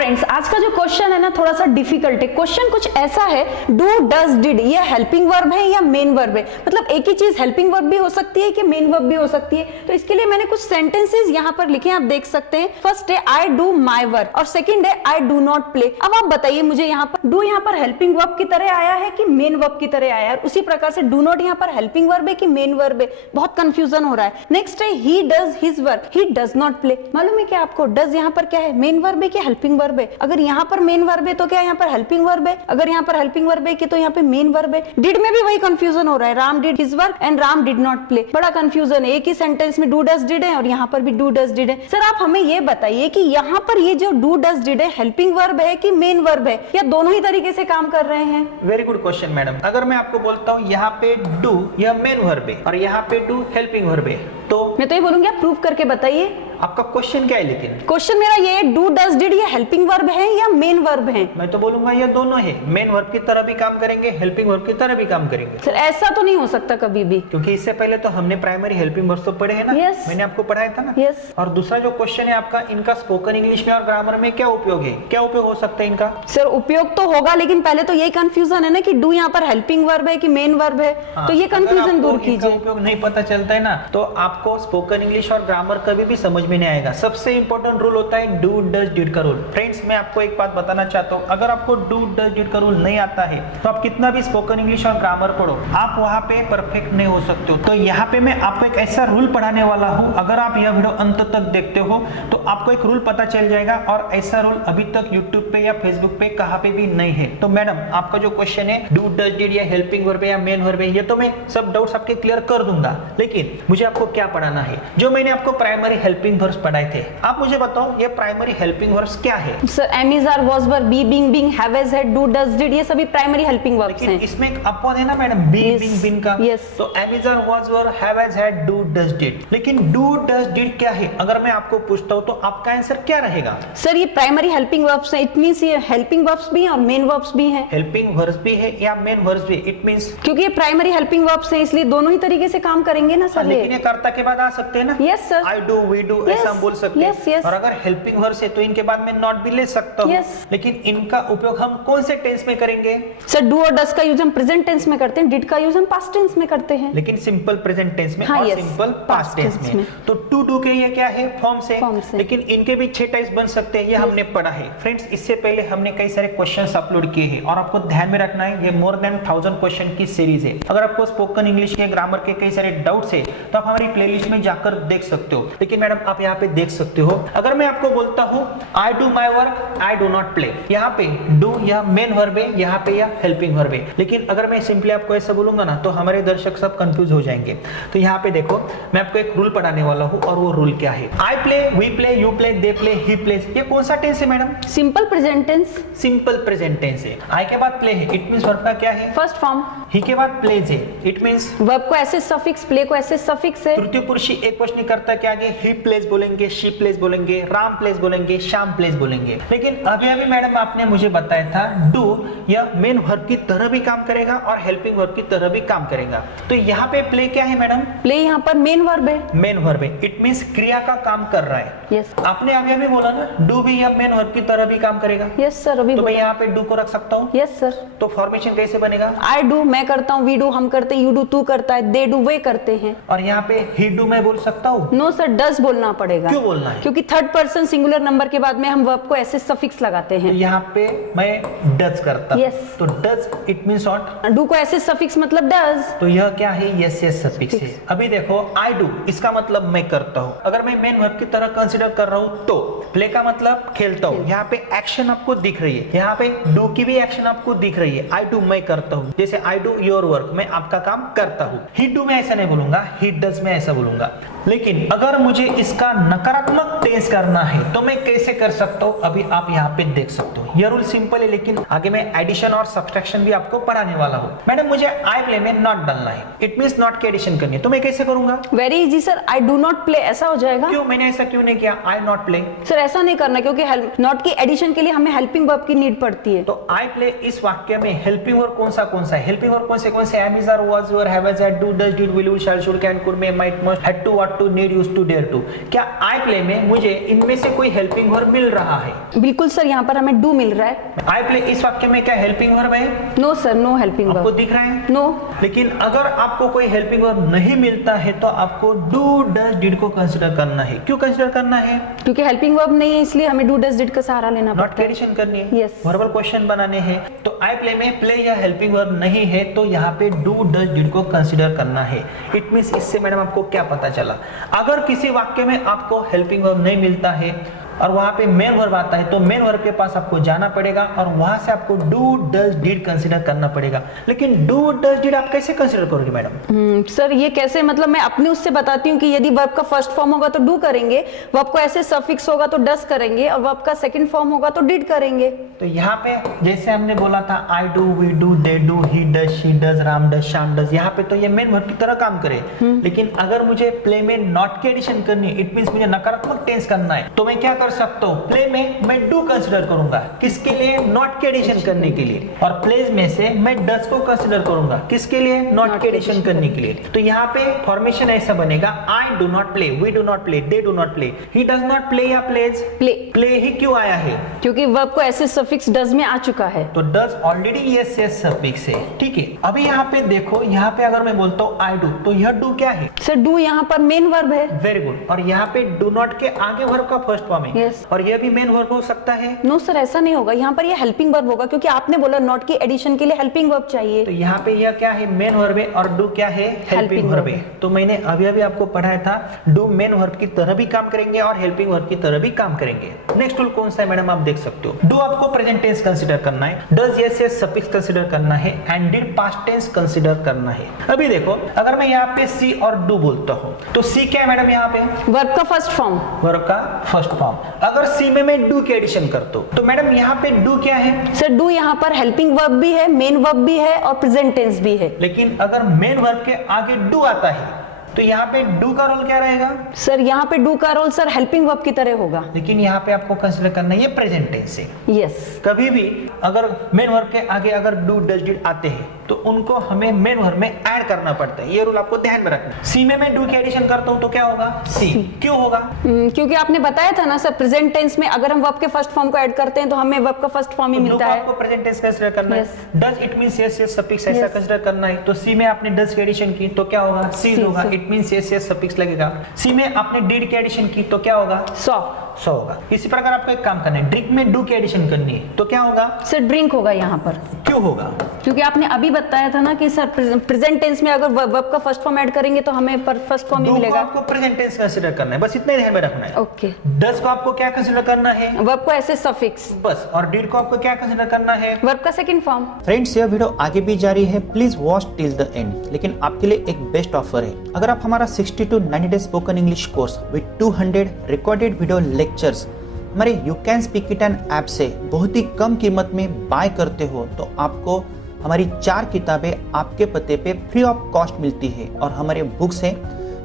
Friends, आज का जो क्वेश्चन है ना थोड़ा सा डिफिकल्ट है। क्वेश्चन कुछ ऐसा है, डू डज डिड ये हेल्पिंग वर्ब है या मेन वर्ब है? मतलब एक ही चीज हेल्पिंग वर्ब भी हो सकती है कि मेन वर्ब भी हो सकती है। तो इसके लिए मैंने कुछ सेंटेंसेस यहाँ पर लिखे हैं, आप देख सकते हैं। फर्स्ट है आई डू माई वर्क और सेकंड है आई डू नॉट प्ले। अब आप बताइए मुझे यहाँ पर डू यहाँ पर हेल्पिंग वर्ब की तरह आया है कि मेन वर्ब की तरह आया है? उसी प्रकार से डू नॉट यहाँ पर हेल्पिंग वर्ब है कि मेन वर्ब है? बहुत कंफ्यूजन हो रहा है। नेक्स्ट है he does his work, he does not play. मालूम है क्या आपको डज यहाँ पर क्या है, मेन वर्ब है कि हेल्पिंग वर्ब है? अगर यहाँ पर मेन वर्ब है तो क्या यहाँ पर हेल्पिंग वर्ब है? अगर यहाँ पर हेल्पिंग वर्ब है कि तो यहाँ पे मेन वर्ब है। डिड में भी वही कंफ्यूजन हो रहा है, Ram did his work and Ram did not play. बड़ा कंफ्यूजन है, एक ही सेंटेंस में डू डज डिड है और यहाँ पर भी डू डज डिड है। सर आप हमें ये बताइए कि यहाँ पर ये जो डू डज डिड है हेल्पिंग वर्ब है कि मेन वर्ब है, या दोनों ही तरीके से काम कर रहे हैं? Very good question madam. अगर मैं आपको बोलता हूँ यहाँ पे डू यह मेन वर्ब है और यहाँ पे डू हेल्पिंग वर्ब है, तो मैं तो ये बोलूंगी आप प्रूव करके बताइए। आपका क्वेश्चन क्या है? लेकिन क्वेश्चन मेरा ये डू डज डिड ये हेल्पिंग वर्ब है या मेन वर्ब है? मैं तो बोलूंगा ये दोनों है, मेन वर्ब की तरह भी काम करेंगे, हेल्पिंग वर्ब की तरह भी काम करेंगे। सर ऐसा तो नहीं हो सकता कभी भी, क्योंकि इससे पहले तो हमने प्राइमरी हेल्पिंग वर्ब्स तो पढ़े हैं ना। Yes. मैंने आपको पढ़ाया था ना। Yes. और दूसरा जो क्वेश्चन है आपका, इनका स्पोकन इंग्लिश में और ग्रामर में क्या उपयोग है, क्या उपयोग हो सकता है इनका? सर उपयोग तो होगा, लेकिन पहले तो यही कंफ्यूजन है ना कि डू यहाँ पर हेल्पिंग वर्ब है कि मेन वर्ब है। तो ये कंफ्यूजन दूर कीजिए। उपयोग नहीं पता चलता है ना, तो आपको स्पोकन इंग्लिश और ग्रामर कभी भी समझ में नहीं आएगा। सबसे इंपॉर्टेंट रूल होता है डू डज डिड का रूल। फ्रेंड्स मैं आपको एक बात बताना चाहता हूँ, अगर आपको डू डज डिड का रूल नहीं आता है तो आप कितना भी स्पोकन इंग्लिश और ग्रामर पढ़ो, आप वहां पे परफेक्ट नहीं हो सकते हो। तो यहाँ पे मैं आपको एक ऐसा रूल पढ़ाने वाला हूँ, अगर आप यह वीडियो अंत तक देखते हो तो आपको एक रूल पता चल जाएगा, और ऐसा रूल अभी तक यूट्यूब पे या फेसबुक पे कहाँ पे भी नहीं है। तो मैडम आपका जो क्वेश्चन है डू डज डिड या हेल्पिंग वर्ब या मेन वर्ब है, ये तो मैं सब डाउट्स आपके क्लियर कर दूंगा, लेकिन मुझे आपको क्या पढ़ाना है? जो मैंने आपको प्राइमरी हेल्पिंग वर्ब्स पढ़ाए थे, आप मुझे बताओ ये प्राइमरी हेल्पिंग वर्ब्स क्या है? Sir am is are was were be being being have has had do does did ये सभी प्राइमरी हेल्पिंग वर्ब्स हैं। इसमें एक अपवाद है ना मैडम, बी बीइंग बीन का। तो am is are was were have has had do does did. लेकिन डू डज डिड क्या है अगर मैं आपको पूछता हूं तो आपका आंसर क्या रहेगा? सर ये प्राइमरी हेल्पिंग वर्ब्स हैं, इट मींस ये हेल्पिंग वर्ब्स भी हैं और मेन वर्ब्स भी हैं। हेल्पिंग वर्ब्स भी है या मेन वर्ब्स भी? इट मींस क्योंकि ये प्राइमरी हेल्पिंग वर्ब्स हैं इसलिए दोनों ही तरीके से काम करेंगे ना सर। लेकिन ये कर्ता के बाद आ सकते हैं ना। Yes sir, I do we do ऐसा हम बोल सकते हैं। और अगर हेल्पिंग वर्ब्स है तो इनके बाद में नॉट भी ले सकता हूं। लेकिन इनका उपयोग हम कौन से टेंस में करेंगे? सर डू और डज का यूज हम प्रेजेंट टेंस में करते हैं, डिड का यूज हम पास्ट टेंस में करते हैं। लेकिन सिंपल प्रेजेंट टेंस में और सिंपल पास्ट टेंस में। तो टू डू के ये क्या है? फॉर्म से। लेकिन इनके भी 6 टाइप्स बन सकते हैं, ये हमने पढ़ा है। फ्रेंड्स इससे पहले हमने कई सारे क्वेश्चंस अपलोड किए हैं और आपको ध्यान में रखना है ये मोर देन 1000 क्वेश्चन की सीरीज है। अगर आपको स्पोकन इंग्लिश के ग्रामर के कई सारे डाउट्स है तो आप हमारी प्लेलिस्ट में जाकर देख सकते हो। लेकिन मैडम आप यहाँ पे देख सकते हो, अगर मैं आपको बोलता हूँ I do my work I do not play, यहाँ पे डू या मेन वर्ब है, यहाँ पे या हेल्पिंग वर्ब है। लेकिन अगर मैं सिंपली आपको ऐसा बोलूंगा ना तो हमारे दर्शक सब कंफ्यूज हो जाएंगे। तो यहाँ पे देखो मैं आपको एक रूल पढ़ाने वाला हूँ, और वो रूल क्या है? I play, we play, you play, they play, he plays. ये कौन सा टेंस है madam? Simple present tense. Simple present tense है। आई के बाद प्ले है, इट मींस वर्ब का क्या है? First form. ही के बाद प्लेज है, इट मींस वर्ब को ऐसे सफिक्स, प्ले को ऐसे सफिक्स है। तृतीय पुरुष एक क्वेश्चन करता है कि आगे ही प्लेस बोलेंगे, शी प्लेस बोलेंगे, राम प्लेस बोलेंगे, श्याम प्लेस बोलेंगे। लेकिन अभी अभी मैडम आपने मुझे बताया था डू या मेन वर्ब की तरह भी काम करेगा और हेल्पिंग वर्ब की तरह भी काम करेगा। तो यहाँ पे प्ले क्या है मैडम? प्ले यहाँ पर मेन वर्ब है। मेन वर्ब है, इट मींस क्रिया का काम कर रहा है। यस। आपने अभी अभी बोला ना डू भी या मेन वर्ब की तरह भी काम करेगा। यस सर, अभी तो मैं यहाँ पे डू को रख सकता हूँ। Yes sir. तो फॉर्मेशन कैसे बनेगा? आई डू मैं करता हूँ, वी डू हम करते हैं, यू डू तू करता है, दे डू वे करते हैं। और यहाँ पे ही डू मैं बोल सकता हूँ? नो सर, डज बोलना पड़ेगा। क्यों बोलना है? क्योंकि थर्ड पर्सन सिंगुलर नंबर के बाद में हम वर्ब को ऐसे सफिक्स लगाते हैं। यहाँ पे मैं डज करता हूँ। Yes. तो does it means what? Do को ऐसे सफिक्स मतलब डज। तो यह क्या है? यस यस सफिक्स है। अभी देखो आई डू इसका मतलब मैं करता हूँ, अगर मैं मेन वर्ब की तरह कंसीडर कर रहा हूँ तो प्ले का मतलब खेलता हूँ। यहाँ पे एक्शन आपको दिख रही है, यहाँ पे डू की भी एक्शन आपको दिख रही है। आई डू मैं करता हूँ, जैसे आई डू योर वर्क मैं आपका काम करता हूँ। ही डू मैं ऐसा नहीं बोलूंगा, ही डज मैं ऐसा बोलूंगा। लेकिन अगर मुझे इसका नकारात्मक टेंस करना है तो मैं कैसे कर सकता हूँ? अभी आप यहाँ पे देख सकते हो। यह रूल सिंपल है, लेकिन आगे मैं एडिशन और सब्सट्रैक्शन भी आपको पढ़ाने वाला हूँ। मैडम मुझे आई प्ले में नॉट डालना है, इट मींस नॉट की एडिशन करनी है, तो मैं कैसे करूंगा? Very easy sir, I do not play ऐसा हो जाएगा। क्यों? मैंने ऐसा क्यों नहीं किया? आई नॉट प्ले। सर ऐसा नहीं करना, क्योंकि नॉट की एडिशन के लिए हमें हेल्पिंग वर्ब की नीड पड़ती है। तो आई प्ले इस वाक्य में हेल्पिंग वर्ब कौन सा है? हेल्पिंग वर्ब कौन से? Am is are was were have has had do does did will will shall should can could may might must had to what ought to, need, used to, dare to, क्या I play में मुझे इनमें से कोई helping verb मिल रहा है? बिल्कुल sir, यहाँ पर हमें डू मिल रहा है। आई प्ले इस वाक्य में क्या हेल्पिंग वर्ब है? No sir, no helping verb. आपको दिख रहा है? नो। लेकिन अगर आपको कोई हेल्पिंग वर्ब नहीं मिलता है तो आपको डू, डज, डिड को कंसीडर करना है। क्यों कंसीडर करना है? क्योंकि हेल्पिंग वर्ब नहीं है, इसलिए हमें डू डज डिड का सहारा लेना नॉट पड़ता है। एडिशन करनी है, Yes. वर्बल क्वेश्चन बनाने हैं। तो आई प्ले में प्ले या हेल्पिंग वर्ब नहीं है तो यहाँ पे डू, डज, डिड को कंसीडर करना है। इट मींस इससे मैडम आपको क्या पता चला? अगर किसी वाक्य में आपको हेल्पिंग वर्ब नहीं मिलता है और वहां पे मेन वर्ब आता है तो मेन वर्ब के पास आपको जाना पड़ेगा और वहां से आपको डू, डज, डिड कंसीडर करना पड़ेगा। लेकिन डू, डज, डिड आप कैसे कंसीडर करोगे मैडम? सर ये कैसे, मतलब मैं अपने उससे बताती हूँ कि यदि वर्ब का फर्स्ट फॉर्म होगा तो डू करेंगे, वर्ब को ऐसे सफिक्स होगा तो डस करेंगे, और वर्ब का सेकंड फॉर्म होगा तो डिड करेंगे। तो यहाँ पे जैसे हमने बोला था I do, we do, they do, he does, she does, Ram does, Shyam does, यहाँ पे तो ये मेन वर्ब की तरह काम करे। लेकिन अगर मुझे प्ले में नॉट की एडिशन करनी है, इट मींस मुझे नकारात्मक टेंस करना है, तो मैं क्या कर सकता हूँ? प्ले में मैं डू कंसीडर करूंगा, किसके लिए? नॉट की एडिशन करने के लिए। और प्लेज में से मैं डज को कंसीडर करूंगा, किसके लिए? नॉट की एडिशन करने के लिए। तो यहाँ पे फॉर्मेशन ऐसा बनेगा, I do not play, we do not play, they do not play, he does not play या प्लेज? प्ले। प्ले ही क्यों आया है? क्योंकि वर्ब को ऐसे सफिक्स डज में आ चुका है। तो does already yes yes suffix है, ठीक है। अभी यहाँ पे देखो, यहाँ पे अगर मैं बोलता हूँ आई डू, तो यह डू क्या है? सर डू यहाँ पर मेन वर्ब है। Very good. और यहाँ पे डू नॉट के आगे वर्ब का फर्स्ट फॉर्म है। Yes. और यह भी मेन वर्ब हो सकता है? नो सर, ऐसा नहीं होगा, यहाँ पर ये हेल्पिंग वर्ब होगा, क्योंकि आपने बोला नॉट की एडिशन के लिए हेल्पिंग वर्ब चाहिए। तो यहाँ पे यह क्या है? मेन वर्ब है और डू क्या है? हेल्पिंग वर्ब है। तो मैंने अभी अभी आपको पढ़ाया था, डू मेन वर्ब की तरह भी काम करेंगे और हेल्पिंग वर्ब की तरह भी काम करेंगे। नेक्स्ट टूल कौन सा है मैडम? आप देख सकते हो, डू आपको प्रेजेंट टेंस कंसीडर करना है, does yes yes suffix consider करना है, and did past tense consider करना है। अभी देखो, अगर मैं यहाँ पे सी और डू बोलता हूँ तो सी क्या है मैडम? यहाँ पे वर्ब का फर्स्ट फॉर्म। वर्ब का फर्स्ट फॉर्म। अगर सी में मैं डू की एडिशन करता हूँ तो मैडम यहाँ पे डू क्या है? सर डू यहाँ पर हेल्पिंग वर्ब भी है, मेन वर्ब भी है और प्रेजेंट टेंस भी है। लेकिन अगर मेन वर्ब के आगे डू आता है तो यहाँ पे डू का रोल क्या रहेगा? सर यहाँ पे डू का रोल सर हेल्पिंग वर्ब की तरह होगा। लेकिन यहाँ पे आपको कंसीडर करना है ये प्रेजेंट टेंस है। यस। कभी भी अगर मेन वर्ब के आगे अगर डू, डज, डिड आते हैं तो उनको हमें मेन वर्ब में ऐड करना पड़ता है। ये रूल आपको ध्यान में रखना है। सी में मैं डू की एडिशन करता हूँ तो क्या होगा? सी। क्यों होगा? क्योंकि आपने बताया था ना सर, प्रेजेंट टेंस में अगर हम वर्ब के फर्स्ट फॉर्म को ऐड करते हैं तो हमें वर्ब का फर्स्ट फॉर्म ही मिलता है। आपको प्रेजेंट टेंस कंसीडर करना है। Does it means yes yes suffix ऐसा कंसीडर करना है। तो सी में आपने डज की एडिशन की तो क्या होगा? सी होगा। It means yes yes suffix लगेगा। सी में आपने डिड की एडिशन की तो क्या होगा? सो होगा। इसी प्रकार आपको एक काम करना है, ड्रिंक में डू की एडिशन करनी है तो क्या होगा? सर ड्रिंक होगा यहाँ पर। क्यों होगा? क्योंकि आपने अभी बताया था ना कि सर प्रेजेंट टेंस में अगर वर्ब का फर्स्ट फॉर्म ऐड करेंगे तो हमें फर्स्ट फॉर्म ही मिलेगा। आपको प्रेजेंट टेंस कंसीडर करना है, बस इतना ही ध्यान में रखना है। ओके। डज को आपको क्या कंसीडर करना है? वर्ब को ऐसे सफिक्स बस। और डिड को आपको क्या कंसीडर करना है? वर्ब का सेकंड फॉर्म। फ्रेंड्स, यह वीडियो आगे भी जारी है, please watch till the end. लेकिन आपके लिए एक बेस्ट ऑफर है, अगर आप हमारा 60 to 90 days spoken English course with 200 recorded video lectures हमारे you can speak it an app से बहुत ही कम कीमत में बाय करते हो तो आपको हमारी 4 किताबें आपके पते पे फ्री ऑफ कॉस्ट मिलती है। और हमारे बुक्स हैं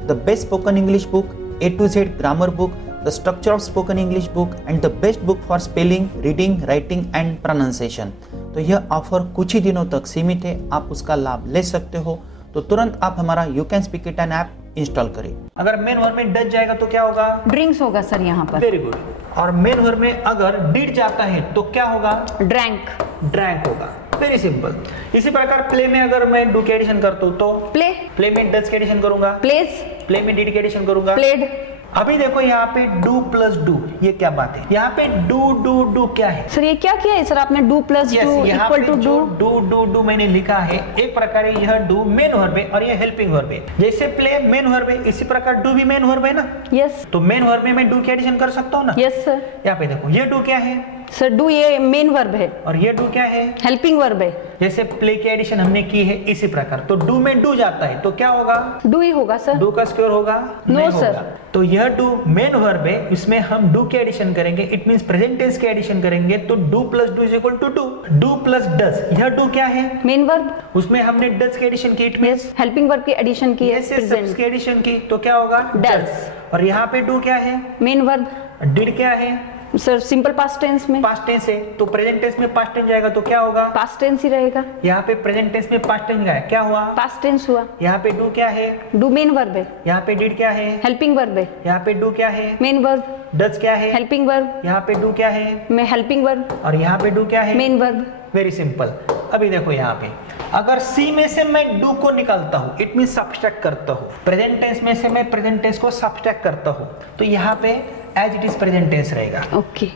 the best spoken English book, A to Z grammar book, the structure of spoken English book and the best book for spelling, reading, writing and pronunciation. तो यह ऑफर कुछ ही दिनों तक सीमित है, आप उसका लाभ ले सकते हो। तो तुरंत आप हमारा you can speak it an app install करें। अगर मेन वर्ब में डज जाएगा तो क्या होगा? ड्रिंक्स होगा सर यहाँ पर। Very good. और मेन वर्ब में अगर डिड जाता है तो क्या होगा? ड्रैंक। ड्रैंक होगा। Very simple. इसी प्रकार प्ले में अगर मैं डू की एडिशन करता हूँ तो प्ले में डज की एडिशन करूंगा, प्लेज। प्ले में डिड की एडिशन करूंगा, प्लेड। अभी देखो यहाँ पे डू प्लस डू, ये क्या बात है? यहाँ पे डू डू डू क्या है? सर ये क्या किया है सर आपने? Do plus do equal to do. Do do do मैंने लिखा है, एक प्रकार यह डू मेन वर्ब है और यह हेल्पिंग वर्ब है। जैसे प्ले मेन वर्ब है, इसी प्रकार डू भी मेन वर्ब है ना? यस। तो मेन वर्ब में मैं डू की एडिशन कर सकता हूँ ना? Yes sir. यहाँ पे देखो, ये डू क्या है? सर डू ये मेन वर्ब है और ये डू क्या है? हेल्पिंग वर्ब है। जैसे प्ले की एडिशन हमने की है इसी प्रकार, तो डू में डू जाता है तो क्या होगा? डू ही होगा सर। डू का स्क्वायर होगा? नो नहीं सर। होगा। तो यह डू मेन वर्ब है, इसमें हम डू की एडिशन करेंगे, इट मींस प्रेजेंट टेंस की एडिशन करेंगे तो do plus do is equal to do. Do plus does, यह डू क्या है? Main verb. उसमें हमने डज की एडिशन की, इट मींस हेल्पिंग वर्ब की एडिशन की है, प्रेजेंट की एडिशन की तो क्या होगा? डज। और यहाँ पे डू क्या है? Main verb. डिड क्या है? सर सिंपल पास्ट टेंस में। पास्ट टेंस है तो प्रेजेंट टेंस में पास्ट टेंस जाएगा तो क्या होगा? पास्ट टेंस ही रहेगा। यहाँ पे प्रेजेंट टेंस में पास्ट टेंस गया, क्या हुआ? पास्ट टेंस हुआ। यहाँ पे डू क्या है? डू मेन वर्ब है। यहाँ पे डिड क्या है? हेल्पिंग वर्ब है। यहाँ पे डू क्या है? Main verb. डज क्या है? Helping verb. यहाँ पे डू क्या है? में हेल्पिंग वर्ब। और यहाँ पे डू क्या है? Main verb. Very simple. अभी देखो यहाँ पे अगर सी में से मैं डू को निकालता हूँ, इट मीन सब्सट्रैक्ट करता हूँ, प्रेजेंट टेंस में से मैं प्रेजेंट टेंस को सब्सट्रैक्ट करता हूँ, तो यहाँ पे as it is present tense रहेगा। ओके।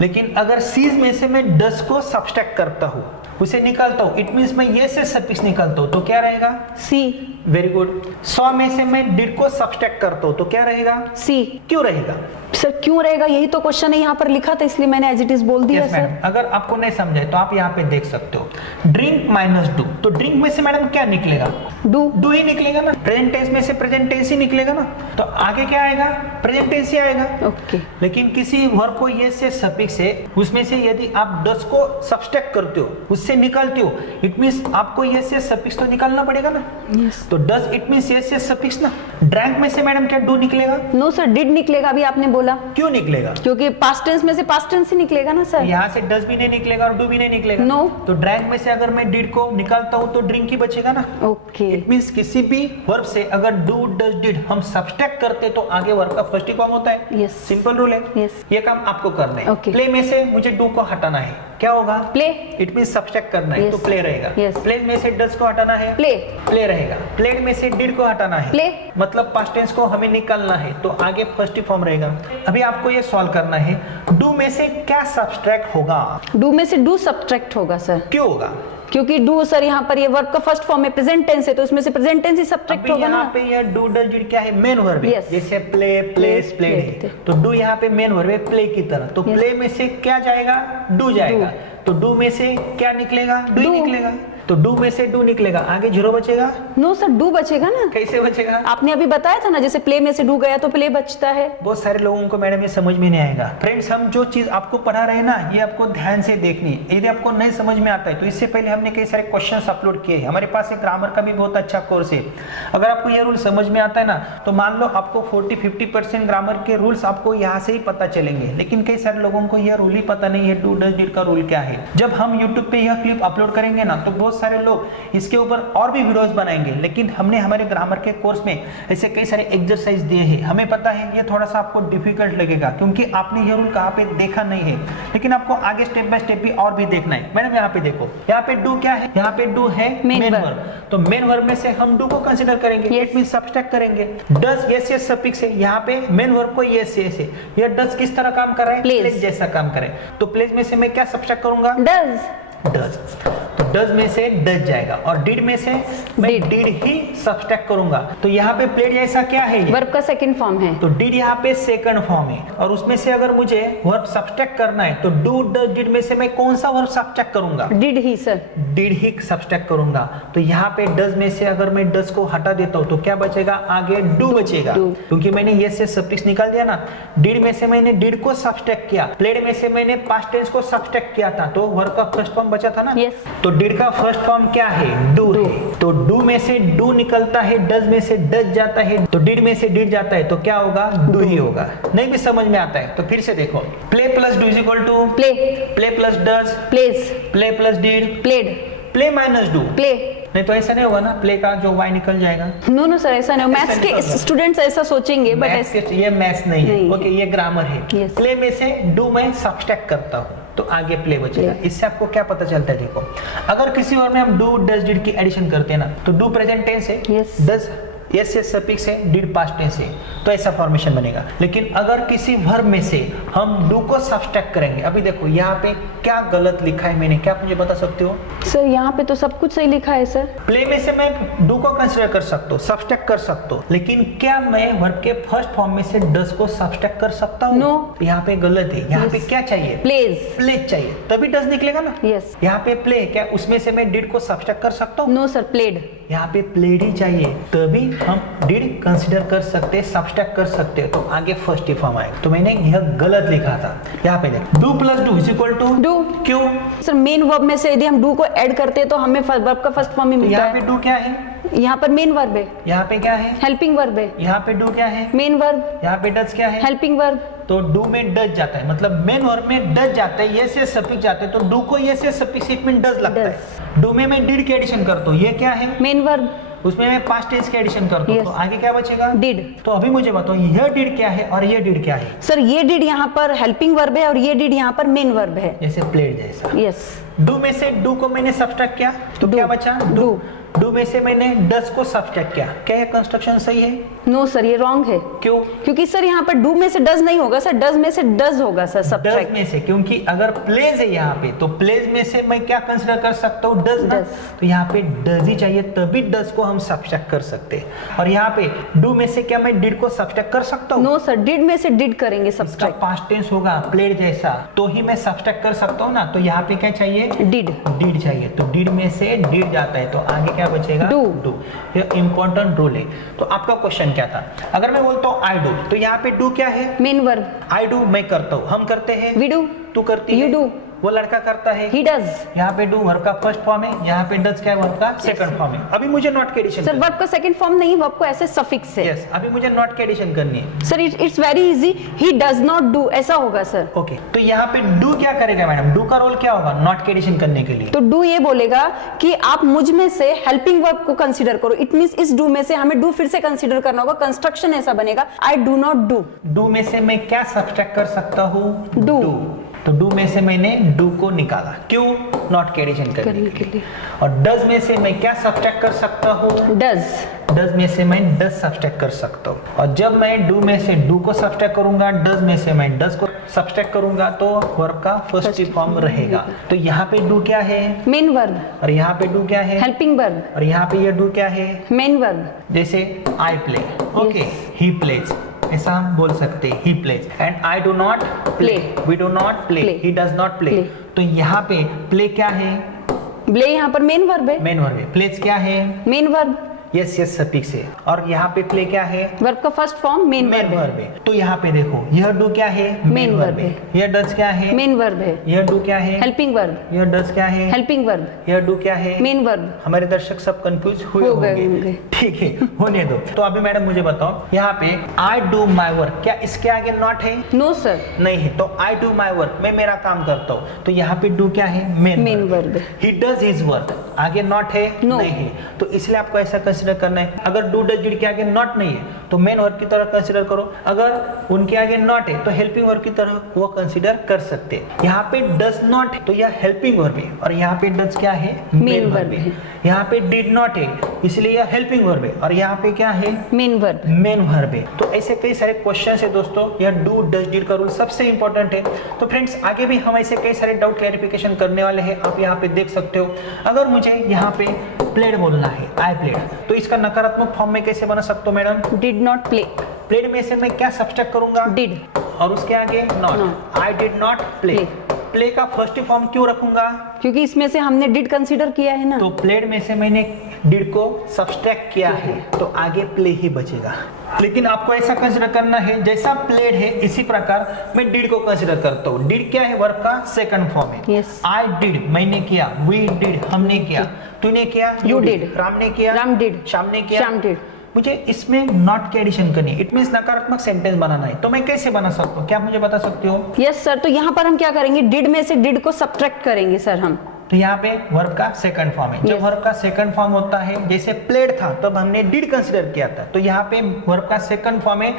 लेकिन अगर सीज में से मैं डस को सब्सट्रैक्ट करता हूँ, उसे निकालता हूँ, इट मीन्स मैं ये से सफिक्स निकालता हूँ, तो क्या रहेगा? सी। Very good. सॉ में से मैं डिड को सब्सट्रैक्ट करता हूँ, तो क्या रहेगा? सी। क्यों रहेगा? सर क्यों रहेगा, यही तो क्वेश्चन है, यहाँ पर लिखा था इसलिए मैंने एज इट इज बोल दिया। Yes, sir madam. अगर आपको नहीं समझे तो आप यहाँ पे देख सकते हो, ड्रिंक माइनस डू, तो ड्रिंक में से मैडम क्या निकलेगा? डू। डू ही निकलेगा ना। प्रेजेंट टेंस में से प्रेजेंट टेंस ही निकलेगा ना, तो आगे क्या आएगा? प्रेजेंट टेंस ही आएगा। ओके। लेकिन किसी वर्ब को ये से सफिक्स है, उसमें से यदि आप डस को सब्सट्रैक्ट करते हो, उससे निकालते हो, इट मींस आपको ये से सफिक्स तो निकालना पड़ेगा ना। यस। तो डस इट मींस ये से सफिक्स ना। ड्रैंक में से मैडम क्या डू निकलेगा? नो सर, डिड निकलेगा, अभी आपने बोला। क्यों निकलेगा? क्योंकि पास्ट टेंस में से पास्ट टेंस ही निकलेगा ना सर। यहाँ से डस भी नहीं निकलेगा और डू भी नहीं निकलेगा। No. तो ड्रैंक में से अगर मैं डिड को निकालता हूँ तो ड्रिंक ही बचेगा ना। ओके। इट मींस किसी भी वर्ब से अगर डू डज डिड हम सब्सट्रैक्ट करते तो आगे वर्ब का फर्स्ट ही फॉर्म होता है। Yes. सिंपल रूल है। Yes. ये काम आपको करना है। Okay. प्ले में से मुझे डू को हटाना है, क्या होगा? प्ले। इट मींस सब्सट्रैक्ट करना है। Yes. तो प्ले रहेगा। Yes. प्ले में से डज को हटाना है, प्ले। प्ले रहेगा। प्लेड में से डिड को हटाना है, प्ले। मतलब पास्ट टेंस को हमें निकालना है, तो आगे फर्स्ट ही फॉर्म रहेगा। अभी आपको ये सॉल्व करना है, डू में से क्या सब्सट्रैक्ट होगा? डू में से डू सब्ट्रैक्ट होगा सर। क्यों होगा? क्योंकि डू सर यहाँ पर ये वर्ब का फर्स्ट फॉर्म है, प्रेजेंट टेंस है, तो इसमें से प्रेजेंट टेंस ही सब्ट्रैक्ट अभी होगा यहाँ ना। पे ये डू डज डिड क्या है? मेन वर्ब है। Yes. जैसे प्ले, प्लेस, प्लेड है, तो डू यहाँ पे मेन वर्ब है प्ले की तरह, तो Yes. प्ले में से क्या जाएगा? डू जाएगा। तो डू में से क्या निकलेगा? Do he Do. निकलेगा। तो डू में से डू निकलेगा, आगे जीरो बचेगा। नो सर, डू बचेगा ना। कैसे बचेगा? आपने अभी बताया था ना, जैसे प्ले में से डू गया तो प्ले बचता है। बहुत सारे लोगों को मैडम ये समझ में नहीं आएगा। फ्रेंड्स, हम जो चीज आपको पढ़ा रहे हैं ना, ये आपको ध्यान से देखनी है। यदि आपको नहीं समझ में आता है तो इससे पहले हमने कई सारे क्वेश्चंस अपलोड किए हैं। हमारे पास एक ग्रामर का भी बहुत अच्छा कोर्स है। अगर आपको ये रूल समझ में आता है ना, तो मान लो आपको 40-50% ग्रामर के रूल्स आपको यहाँ से ही पता चलेंगे। लेकिन कई सारे लोगों को यह रूल ही पता नहीं है, डू डज डिड का रूल क्या है। जब हम यूट्यूब पे यह क्लिप अपलोड करेंगे ना, तो बहुत सारे लोग इसके ऊपर और भी वीडियोस बनाएंगे। लेकिन हमने हमारे ग्रामर के कोर्स में ऐसे कई सारे एक्सरसाइज दिए हैं। हमें पता है ये थोड़ा सा आपको डिफिकल्ट लगेगा, क्योंकि आपने ये रूल कहाँ पे देखा नहीं है, लेकिन आपको आगे स्टेप बाय स्टेप भी और भी देखना है। मैडम यहाँ पे देखो, यहाँ पे डू क्या है? यहाँ पे डू है मेन वर्ब। तो मेन वर्ब में से हम डू को कंसीडर करेंगे, इट मींस सब्सट्रैक्ट करेंगे। डज यस यस सफिक्स है, यहाँ पे मेन वर्ब को यस यस है। ये डज किस तरह काम कर रहा है? प्लेस जैसा काम कर रहा है। तो प्लेस में से मैं क्या सब्सट्रैक्ट करूंगा? डज। डज। तो डज में से डज जाएगा, और डिड में से मैं डिड ही सब्सट्रैक्ट करूंगा। तो यहाँ पे प्लेड जैसा क्या है? वर्ब का सेकंड फॉर्म है। तो डिड यहाँ पे सेकंड फॉर्म है, और उसमें से अगर मुझे वर्ब सब्सट्रैक्ट करना है तो डू डज डिड में से मैं कौन सा वर्ब सब्सट्रैक्ट करूंगा? Did he sir. Did he subtract करूंगा। तो यहाँ पे डज में से अगर मैं डज को हटा देता हूँ तो क्या बचेगा? आगे डू बचेगा, क्योंकि मैंने ये से सफिक्स निकाल दिया ना। डिड में से मैंने डिड को सब्सट्रैक्ट किया, प्लेड में से मैंने पास्ट टेंस को सब्सट्रैक्ट किया था, तो वर्ब का फर्स्ट फॉर्म बचा था ना। Yes. तो डिड का फर्स्ट फॉर्म क्या है? डू है। तो डू में से डू निकलता है, डज में से डज जाता है, तो डिड में से डिड जाता है, तो क्या होगा? डू ही होगा। नहीं भी समझ में आता है तो फिर से देखो, play plus do is equal to play. Play plus does plays. Play plus did played. Play minus do. Play. नहीं तो ऐसा नहीं होगा ना, प्ले का जो वाई निकल जाएगा। नो नो सर, ऐसा नहीं हो। मैथ्स के स्टूडेंट्स ऐसा सोचेंगे, बट ये मैथ्स नहीं है। नहीं। ओके, ये ग्रामर है। Yes. प्ले में से डू मैं सब्सट्रैक्ट करता हूँ, तो आगे प्ले बचेगा। इससे आपको क्या पता चलता है? देखो, अगर किसी और में हम डू डज डिड की एडिशन करते हैं ना, तो डू प्रेजेंट टेंस है, Yes. Does yes yes suffix है, डिड पास्ट टेंस है, तो ऐसा फॉर्मेशन बनेगा। लेकिन अगर किसी वर्ब में से हम डू को सब्सट्रैक्ट करेंगे, अभी देखो यहाँ पे क्या गलत लिखा है मैंने, क्या आप मुझे बता सकते हो? सर यहाँ पे तो सब कुछ सही लिखा है सर। प्ले में से मैं डू को कंसीडर कर सकता हूँ, सब्सट्रैक्ट कर सकता हूँ, लेकिन क्या मैं वर्ब के फर्स्ट फॉर्म में से डज को सब्सट्रैक्ट कर सकता हूँ? No. यहाँ पे गलत है। यहाँ Yes. पे क्या चाहिए? प्लेज। प्लेज चाहिए, तभी डज निकलेगा ना। Yes. यहाँ पे प्ले, क्या उसमें से मैं डिड को सब्सट्रैक्ट कर सकता हूँ? No sir, played. यहाँ पे प्लेड ही चाहिए, तभी हम डिड कंसीडर कर सकते हैं, सब्सट्रैक्ट कर सकते हैं, तो आगे फर्स्ट ही फॉर्म आएगा। तो मैंने यह गलत लिखा था। यहाँ पे देख, do plus do is equal to do. क्यों? सर मेन वर्ब में से यदि हम डू को ऐड करते हैं तो हमें वर्ब का फर्स्ट फॉर्म ही तो मिलता यहाँ पे है। डू क्या है? यहाँ पर मेन वर्ब है। यहाँ पे क्या है? हेल्पिंग वर्ब है। यहाँ पे डू क्या है? Main verb. यहाँ पे डज क्या है? Helping verb. तो डू में डज जाता है, मतलब मेन वर्ब में डज जाता है, ये से सफिक्स जाते हैं, तो डू को ये से सफिक्स इट मीन डज लगता है। डू में मैं डिड के एडिशन करता हूँ, ये क्या है मेन वर्ब, उसमें मैं पास्ट टेंस के एडिशन करता हूँ, Yes. तो आगे क्या बचेगा डिड। तो अभी मुझे बताओ यह डिड क्या है और ये डिड क्या है। सर ये डिड यहाँ पर हेल्पिंग वर्ब है और ये डिड यहाँ पर मेन वर्ब है। जैसे प्लेड जैसा। यस। डू में से डू को मैंने सब्सट्रैक्ट किया तो Do. क्या बचा Do. डू में से मैंने डस को सब्सट्रैक्ट किया, क्या ये कंस्ट्रक्शन सही है? नो सर ये रॉन्ग है। क्यों? क्योंकि सर यहाँ पर डू में से डज नहीं होगा सर, डज में से डज होगा सर डज सब्ट्रैक्ट। में से, क्योंकि अगर प्लेज है यहाँ पे तो प्लेज में से मैं क्या कंसिडर कर सकता हूँ डज ना, Does. तो यहाँ पे डज ही चाहिए तभी डज को हम सब्सट्रैक्ट कर सकते हैं। और यहाँ पे डू में से क्या मैं डिड को सब्सट्रैक्ट कर सकता हूँ? नो सर डिड में से डिड करेंगे इसका सब्ट्रैक्ट। पास्ट टेंस होगा प्लेड जैसा, तो ही मैं सब्सट्रैक्ट कर सकता हूँ ना, तो यहाँ पे क्या चाहिए डिड। डिड चाहिए, तो डिड में से डिड जाता है, तो आगे क्या बचेगा Do. डू। ये इंपॉर्टेंट रूल है। तो आपका क्वेश्चन क्या था? अगर मैं बोलता हूँ आई डू, तो यहाँ पे डू क्या है? Main verb. आई डू मैं करता हूँ, हम करते हैं, वी डू। तू करती You है, do. वो लड़का करता है, ही डज। यहाँ पे डू वर्ब का फर्स्ट फॉर्म है, यहाँ पे डज क्या है वर्ब का सेकंड फॉर्म है। अभी मुझे नॉट के एडिशन सर वर्ब का सेकंड फॉर्म नहीं, वर्ब को ऐसे सफिक्स है। यस, अभी मुझे नॉट के एडिशन करनी है। Sir it's very easy, he does not do ऐसा होगा सर। ओके, तो यहाँ पे डू क्या करेगा मैडम? डू का रोल क्या होगा नॉट के एडिशन करने के लिए? तो डू ये बोलेगा कि आप मुझ में से हेल्पिंग वर्ब को कंसीडर करो। इट मींस इस डू में से हमें डू फिर से कंसीडर करना होगा, कंस्ट्रक्शन ऐसा बनेगा I do not do. Do में से मैं क्या सब्सट्रैक्ट कर सकता हूँ? Do. तो डू में से मैंने डू को निकाला, क्यों? नॉट के एडिशन करने के लिए। और डज में से मैं क्या सब्सट्रैक्ट कर सकता हूँ? डज। डज में से मैं डज सब्सट्रैक्ट कर सकता हूँ, और जब मैं डू में से डू को सब्सट्रैक्ट करूंगा, डज में से मैं डज को सब्सट्रैक्ट करूंगा, तो वर्ब का फर्स्ट फॉर्म रहेगा। तो यहाँ पे डू क्या है? Main verb. और यहाँ पे डू क्या है? Helping verb. और यहाँ पे ये डू क्या है? Main verb. जैसे I play, okay, he plays, ऐसा हम बोल सकते हैं, he plays, and I do not play, we do not play, Play. He does not play. Play. तो यहाँ पे प्ले क्या है? प्ले यहाँ पर मेन वर्ब है। मेन वर्ब है। प्लेज क्या है? Main verb. Yes yes suffix है। और यहाँ पे प्ले क्या है? वर्ब का first form main main verb verb है। तो यहाँ पे देखो यह डू क्या है? Main वर्ब verb है। है। यह डज क्या है? मेन वर्ब है। यह डू क्या है? Helping verb. यह डज क्या है? Helping verb. यह डू क्या है? Main verb. हमारे दर्शक सब कंफ्यूज हुए हो गए होंगे, होंगे। ठीक है, होने दो। तो अभी मैडम मुझे बताओ, यहाँ पे आई डू माई वर्क, क्या इसके आगे नॉट है? No sir. नहीं है, तो आई डू माई वर्क, मैं मेरा काम करता हूँ, तो यहाँ पे डू क्या है? मेन वर्ब है। ही डज हिज वर्क, आगे नॉट है? No. नहीं है, तो इसलिए आपको ऐसा कंसिडर करना है। अगर डू डज डिड के आगे नॉट नहीं है तो मेन वर्ब की तरह कंसिडर करो, अगर उनके आगे नॉट है तो हेल्पिंग वर्ब की तरह वो कंसिडर कर सकते हैं। यहाँ पे डज नॉट है तो यह हेल्पिंग वर्ब है, और यहाँ पे डज क्या है? Main verb है। यहाँ पे डिड नॉट है इसलिए यह हेल्पिंग वर्ब है, और यहाँ पे क्या है? Main verb. मेन वर्ब है। तो ऐसे कई सारे क्वेश्चन है दोस्तों, यह डू डज डिड का रूल सबसे इंपॉर्टेंट है। तो फ्रेंड्स आगे भी हम ऐसे कई सारे डाउट क्लैरिफिकेशन करने वाले हैं, आप यहाँ पे देख सकते हो। अगर मुझे यहाँ पे प्लेड बोलना है, आई प्लेड, तो इसका नकारात्मक फॉर्म में कैसे बना सकता हूँ madam? Did not play. Played में से मैं क्या सब्सट्रैक्ट करूंगा? डिड। और उसके आगे not. I did not play. Play. Play का फर्स्ट फॉर्म क्यों रखूंगा? क्योंकि इसमें से हमने डिड कंसीडर किया है ना। तो प्लेड में से मैंने डिड को सब्सट्रैक्ट किया है, तो आगे प्ले ही बचेगा। लेकिन आपको ऐसा कंसिडर करना है जैसा प्लेड है इसी प्रकार मैं डिड को कंसिडर करता हूँ। डिड क्या है? वर्ब का सेकंड फॉर्म है। Yes. आई डिड, मैंने किया, वी डिड, हमने किया, तूने किया, You did. राम ने किया, राम did. श्याम ने किया, श्याम did. मुझे इसमें नॉट के एडिशन करनी है, इट मींस नकारात्मक सेंटेंस बनाना है, तो मैं कैसे बना सकता हूँ? क्या आप मुझे बता सकते हो? यस सर, तो यहाँ पर हम क्या करेंगे? डिड में से डिड को सब्ट्रैक्ट करेंगे सर हम। तो यहाँ पे वर्ब का सेकंड फॉर्म है। जब Yes. वर्ब का सेकंड फॉर्म होता है, जैसे प्लेड था तब हमने डिड कंसीडर किया था, तो यहाँ पे वर्ब का सेकंड फॉर्म है,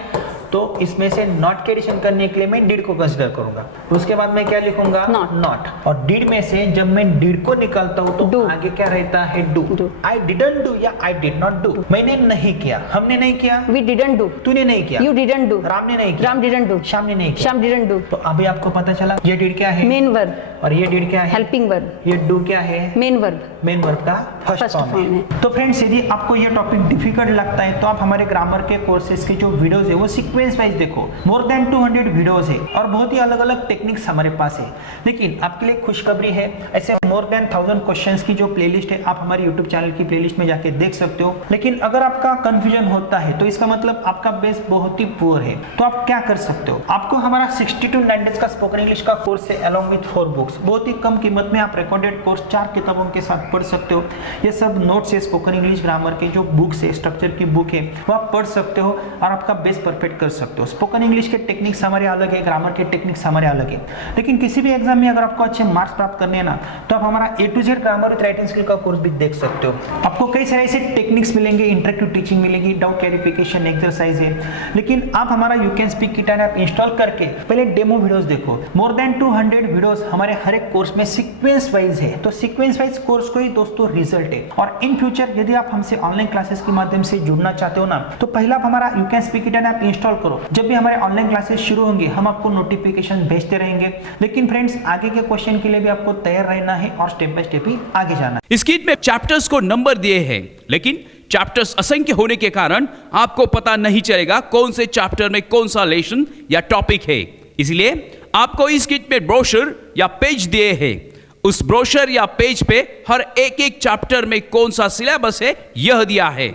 तो इसमें से नॉट के एडिशन करने के लिए मैं डिड को कंसीडर करूंगा। उसके बाद मैं क्या लिखूंगा? Not. नॉट। और डिड में से जब मैं डिड को निकालता हूँ तो Do. आगे क्या रहता है? Do. Do. I didn't do या आई डिड नॉट डू, मैंने नहीं किया, हमने नहीं किया, वी डिडंट डू। तूने नहीं किया, यू डिडंट डू। राम ने नहीं किया, राम डिडंट डू। श्याम ने नहीं किया। Shyam didn't do. तो अभी आपको पता चला ये डिड क्या है? Main verb. और ये डिड क्या है? Helping verb. ये डू क्या है? Main verb. मेन वर्ब का फर्स्ट First फॉर्म form है। है। तो फ्रेंड्स यदि आपको ये टॉपिक डिफिकल्ट लगता है तो आप हमारे ग्रामर के कोर्सेज के जो वीडियोस है वो सीक्वेंस वाइज देखो। मोर देन 200 वीडियोस है और बहुत ही अलग अलग टेक्निक्स हमारे पास है। लेकिन आपके लिए खुशखबरी है, ऐसे मोर देन 1000 क्वेश्चंस की जो प्लेलिस्ट है आप हमारे यूट्यूब चैनल की प्लेलिस्ट में जाके देख सकते हो। लेकिन अगर आपका कंफ्यूजन होता है तो इसका मतलब आपका बेस बहुत ही पुअर है। तो आप क्या कर सकते हो? आपको हमारा 60 to 90 डेज का स्पोकन इंग्लिश का कोर्स है अलॉन्ग विथ 4 बुक्स। बहुत ही कम कीमत में आप रिकॉर्डेड कोर्स 4 किताबों के साथ पढ़ सकते हो। ये सब नोट्स है, स्पोकन इंग्लिश ग्रामर के जो बुक्स है, स्ट्रक्चर की बुक है, वो आप पढ़ सकते हो और आपका बेस परफेक्ट कर सकते हो। स्पोकन इंग्लिश के टेक्निक्स हमारे अलग है, ग्रामर के टेक्निक्स हमारे अलग है, लेकिन किसी भी एग्जाम में अगर आपको अच्छे मार्क्स प्राप्त करने हैं ना, तो आप हमारा A to Z grammar with writing skill का कोर्स भी देख सकते हो। आपको कई सारे ऐसे टेक्निक्स मिलेंगे, इंटरेक्टिव टीचिंग मिलेगी, डाउट क्लैरिफिकेशन एक्सरसाइज है, लेकिन आप हमारा you can speak kit app install करके पहले डेमो वीडियोस देखो। मोर देन 200 वीडियोस हमारे हर एक कोर्स में सीक्वेंस वाइज है, तो सीक्वेंस वाइज कोर्स को ही दोस्तों रिजल्ट है। और इन फ्यूचर यदि आप हमसे ऑनलाइन क्लासेस के माध्यम से जुड़ना चाहते हो ना, तो पहला आप हमारा you can speak it app install करो। जब भी हमारे ऑनलाइन क्लासेस शुरू होंगे हम आपको नोटिफिकेशन भेजते रहेंगे। लेकिन फ्रेंड्स, आगे के क्वेश्चन के लिए भी आपको तैयार रहना है और स्टेप बाय स्टेप ही आगे जाना है। इस किट में चैप्टर्स को नंबर दिए हैं, लेकिन चैप्टर्स असंख्य होने के कारण आपको पता नहीं चलेगा कौन से चैप्टर में कौन सा लेसन या टॉपिक है। इसलिए आपको इस किट में ब्रोशर या पेज दिए हैं। उस ब्रोशर या पेज पे हर एक एक चैप्टर में कौन सा सिलेबस है यह दिया है।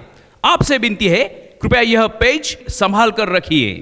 आपसे विनती है, कृपया यह पेज संभाल कर रखिए।